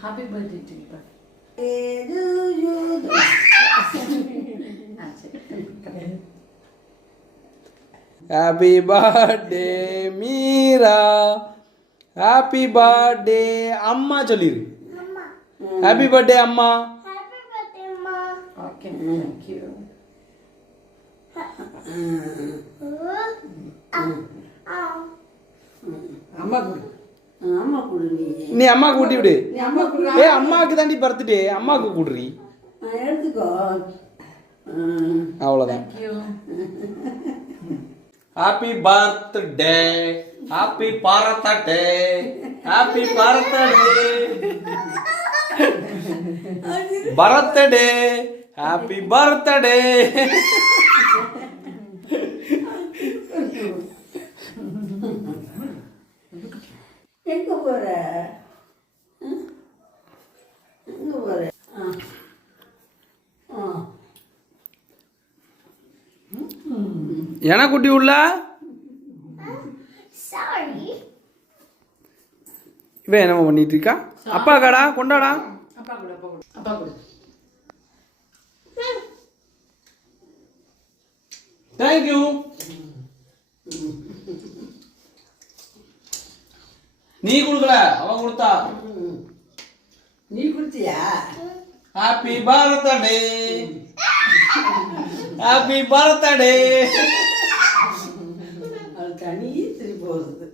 Happy birthday to you. Happy birthday Meera. Happy birthday Amma சொல்லிரு. Happy birthday Amma. Happy birthday, Ma. Okay, thank you. அம்மா கொடு அம்மா கொடு நீ அம்மா கூட்டி விடு. நீ அம்மா கொடு ஏய் அம்மாக்கு தாண்டி பர்த்டே அம்மாக்கு கூடுறி. எடுத்துக்கோ அவ்வளவுதான். Thank you. Happy birthday. Happy birthday. Happy birthday. Birthday. Happy birthday. எங்க போற எங்க போற என குட்டி உள்ள Sorry. இவன் என்ன பண்ணிட்டு இருக்கா? அப்பா கடா கொண்டாடா. அப்பா கொடு, அப்பா கொடு. அப்பா கொடு. Thank you. நீ கொடுக்கல அவன் கொடுத்தா. நீ குடிச்சியா ஹாப்பி பர்த்டே. Happy birthday. அது தனி திருப்பி போகுது